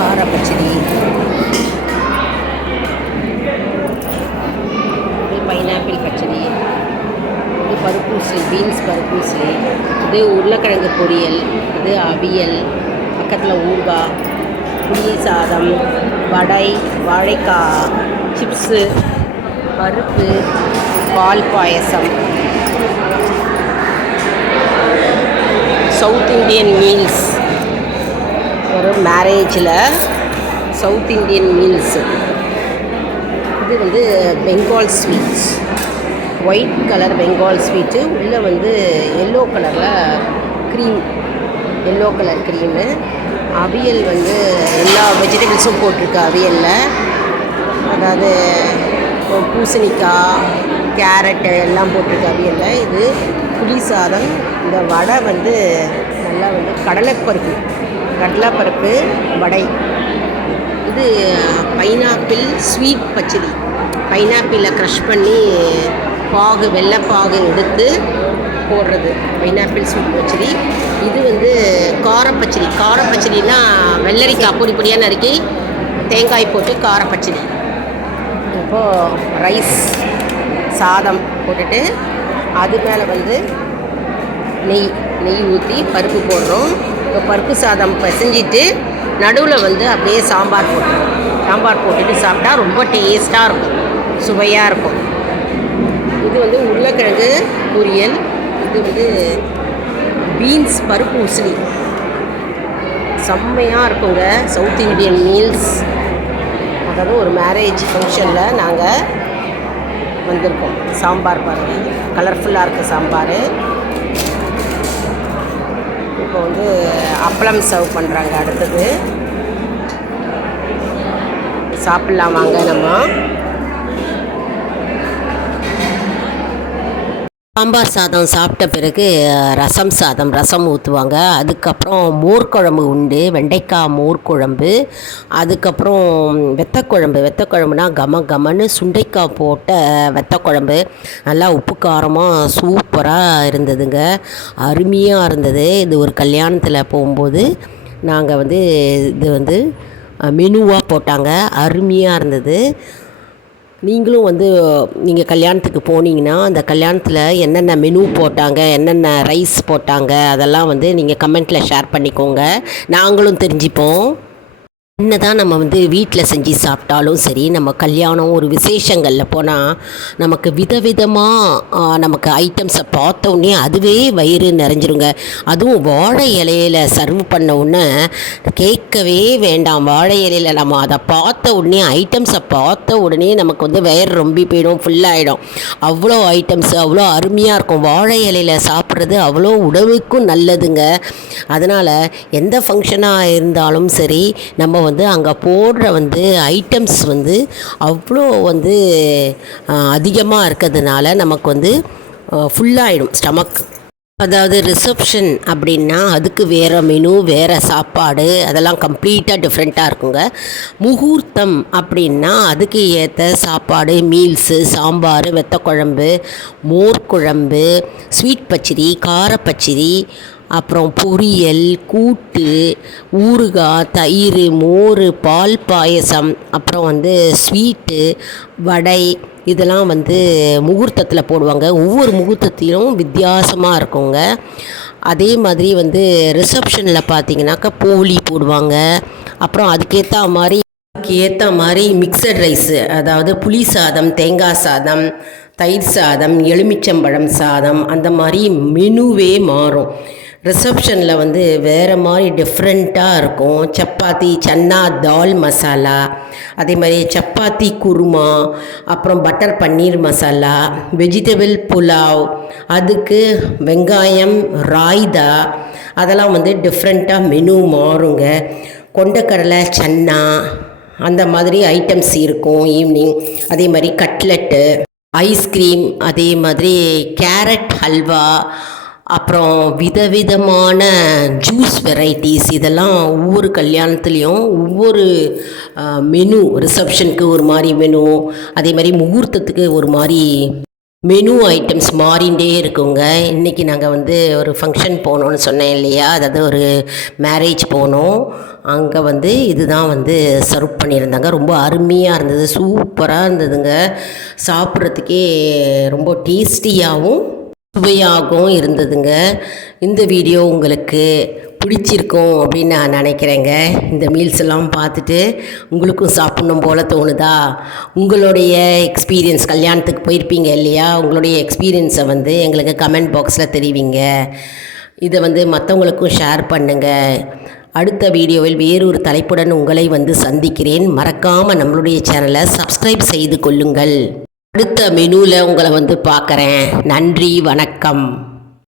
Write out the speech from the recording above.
கார பச்சடி, இது பைனாப்பிள் பச்சடி, இது பருப்பூசலி, பீன்ஸ் பருப்பூசலி, இது உருளைக்கிழங்கு பொரியல், இது அவியல், பக்கத்தில் ஊறுகாய், புளி சாதம், வடை, வாழைக்காய் சிப்ஸு, பருப்பு, பால் பாயசம், சவுத் இண்டியன் மீல்ஸ். ஒரு மேரேஜில் சவுத் இண்டியன் மீல்ஸு. இது வந்து Bengal sweets, white colour Bengal sweet, உள்ளே வந்து எல்லோ கலரில் க்ரீம், எல்லோ கலர் க்ரீமு. அவியல் வந்து எல்லா வெஜிடபிள்ஸும் போட்டிருக்கு அவியலில், அதாவது பூசணிக்காய், கேரட்டு எல்லாம் போட்டிருக்கு அவியலில். இது புளி சாதம். இந்த வடை வந்து நல்லா வந்து கடலைப்பருப்பு வடை. இது பைனாப்பிள் ஸ்வீட் பச்சடி, பைனாப்பிளை க்ரஷ் பண்ணி பாகு, வெள்ளைப்பாகு எடுத்து போடுறது பைனாப்பிள் ஸ்வீட் பச்சடி. இது வந்து காரப்பச்சடி. காரப்பச்சடினா வெள்ளரிக்காய் பொடி பொடியாக நறுக்கி தேங்காய் போட்டு காரப்பச்சடி. இப்போது ரைஸ் சாதம் போட்டுட்டு அது மேலே வந்து நெய் ஊற்றி பருப்பு போடுறோம். இப்போ பருப்பு சாதம் பிசைஞ்சிட்டு நடுவில் வந்து அப்படியே சாம்பார் போட்டுருவோம். சாம்பார் போட்டுட்டு சாப்பிட்டா ரொம்ப டேஸ்ட்டாக இருக்கும், சுவையாக இருக்கும். இது வந்து உருளைக்கிழங்கு பொரியல். இது வந்து பீன்ஸ் பருப்பு உசிலி, செம்மையாக இருக்குங்க. South Indian meals. அதாவது ஒரு மேரேஜ் ஃபங்க்ஷனில் நாங்கள் வந்திருக்கோம். சாம்பார் பாருங்கள், கலர்ஃபுல்லாக இருக்குது சாம்பார். இப்போ வந்து அப்பளம் சர்வ் பண்ணுறாங்க. அடுத்தது சாப்பிட்லாம் வாங்க. நம்ம சாம்பார் சாதம் சாப்பிட்ட பிறகு ரசம் ஊற்றுவாங்க. அதுக்கப்புறம் மோர் குழம்பு உண்டு, வெண்டைக்காய் மோர் குழம்பு. அதுக்கப்புறம் வெத்தக்குழம்புனா கமன்னு சுண்டைக்காய் போட்ட வெத்தக்குழம்பு, நல்லா உப்பு காரமாக சூப்பராக இருந்ததுங்க, அருமையாக இருந்தது. இது ஒரு கல்யாணத்தில் போகும்போது நாங்கள் வந்து இது வந்து மெனுவாக போட்டாங்க, அருமையாக இருந்தது. நீங்களும் வந்து நீங்கள் கல்யாணத்துக்கு போனீங்கன்னா அந்த கல்யாணத்தில் என்னென்ன மெனு போட்டாங்க, என்னென்ன ரைஸ் போட்டாங்க, அதெல்லாம் வந்து நீங்கள் கமெண்ட்டில் ஷேர் பண்ணிக்கோங்க, நாங்களும் தெரிஞ்சுப்போம். என்ன தான் நம்ம வந்து வீட்டில் செஞ்சு சாப்பிட்டாலும் சரி, நம்ம கல்யாணம் ஒரு விசேஷங்களில் போனால் நமக்கு விதவிதமாக நமக்கு ஐட்டம்ஸை பார்த்த உடனே அதுவே வயிறு நிறைஞ்சிருங்க. அதுவும் வாழை இலையில் சர்வ் பண்ண உடனே கேட்கவே வேண்டாம். வாழை இலையில் நம்ம அதை பார்த்த உடனே, ஐட்டம்ஸை பார்த்த உடனே நமக்கு வந்து வயிறு ரொம்பி போயிடும், ஃபுல்லாகிடும். அவ்வளோ ஐட்டம்ஸு அவ்வளோ அருமையாக இருக்கும். வாழை இலையில் சாப்பிட்றது அவ்வளோ உடலுக்கும் நல்லதுங்க. அதனால் எந்த ஃபங்க்ஷனாக இருந்தாலும் சரி, நம்ம வந்து அங்கே போடுற வந்து ஐட்டம்ஸ் வந்து அவ்வளோ வந்து அதிகமாக இருக்கிறதுனால நமக்கு வந்து ஃபுல்லாகிடும் ஸ்டமக். அதாவது ரிசப்ஷன் அப்படின்னா அதுக்கு வேறு மெனு, வேறு சாப்பாடு, அதெல்லாம் கம்ப்ளீட்டாக டிஃப்ரெண்ட்டாக இருக்குங்க. முகூர்த்தம் அப்படின்னா அதுக்கு ஏற்ற சாப்பாடு, மீல்ஸு, சாம்பார், வெத்தக்குழம்பு, மோர் குழம்பு, ஸ்வீட் பச்சடி, காரப்பச்சடி, அப்புறம் பொரியல், கூட்டு, ஊறுகாய், தயிர், மோர், பால் பாயசம், அப்புறம் வந்து ஸ்வீட்டு, வடை, இதெல்லாம் வந்து முகூர்த்தத்தில் போடுவாங்க. ஒவ்வொரு முகூர்த்தத்திலும் வித்தியாசமாக இருக்குங்க. அதே மாதிரி வந்து ரிசப்ஷனில் பார்த்திங்கனாக்கா போலி போடுவாங்க. அப்புறம் அதுக்கேற்ற மாதிரி மிக்சட் ரைஸு, அதாவது புளி சாதம், தேங்காய் சாதம், தயிர் சாதம், எலுமிச்சம்பழம் சாதம், அந்த மாதிரி மெனுவே மாறும். ரிசப்ஷனில் வந்து வேறு மாதிரி டிஃப்ரெண்ட்டாக இருக்கும். சப்பாத்தி, சன்னா தால் மசாலா, அதே மாதிரி சப்பாத்தி குருமா, அப்புறம் பட்டர் பன்னீர் மசாலா, வெஜிடபிள் புலாவ், அதுக்கு வெங்காயம் ராய்தா, அதெல்லாம் வந்து டிஃப்ரெண்ட்டாக மெனு மாறுங்க. கொண்டக்கடலை, சன்னா, அந்த மாதிரி ஐட்டம்ஸ் இருக்கும் ஈவினிங். அதே மாதிரி கட்லெட்டு, ஐஸ்கிரீம், அதே மாதிரி கேரட் ஹல்வா, அப்புறம் விதவிதமான ஜூஸ் வெரைட்டிஸ், இதெல்லாம் ஒவ்வொரு கல்யாணத்துலேயும் ஒவ்வொரு மெனு. ரிசப்ஷனுக்கு ஒரு மாதிரி மெனு, அதே மாதிரி முகூர்த்தத்துக்கு ஒரு மாதிரி மெனு ஐட்டம்ஸ் மாறிகிட்டே இருக்குங்க. இன்றைக்கி நாங்கள் வந்து ஒரு ஃபங்க்ஷன் போனோன்னு சொன்னேன் இல்லையா, அதாவது ஒரு மேரேஜ் போனோம். அங்கே வந்து இதுதான் வந்து சர்வ் பண்ணியிருந்தாங்க. ரொம்ப அருமையாக இருந்தது, சூப்பராக இருந்ததுங்க. சாப்பிட்றதுக்கே ரொம்ப டேஸ்டியாகவும் சுவையாகவும் இருந்ததுங்க. இந்த வீடியோ உங்களுக்கு பிடிச்சிருக்கும் அப்படின்னு நான் நினைக்கிறேங்க. இந்த மீல்ஸ் எல்லாம் பார்த்துட்டு உங்களுக்கும் சாப்பிட்ணும் போல் தோணுதா? உங்களுடைய எக்ஸ்பீரியன்ஸ், கல்யாணத்துக்கு போயிருப்பீங்க இல்லையா, உங்களுடைய எக்ஸ்பீரியன்ஸை வந்து எங்களுக்கு கமெண்ட் பாக்ஸில் தெரிவிங்க. இதை வந்து மற்றவங்களுக்கும் ஷேர் பண்ணுங்கள். அடுத்த வீடியோவில் வேறொரு தலைப்புடன் உங்களை வந்து சந்திக்கிறேன். மறக்காமல் நம்மளுடைய சேனலை சப்ஸ்கிரைப் செய்து கொள்ளுங்கள். அடுத்த மெனுவில் உங்களை வந்து பார்க்குறேன். நன்றி, வணக்கம்.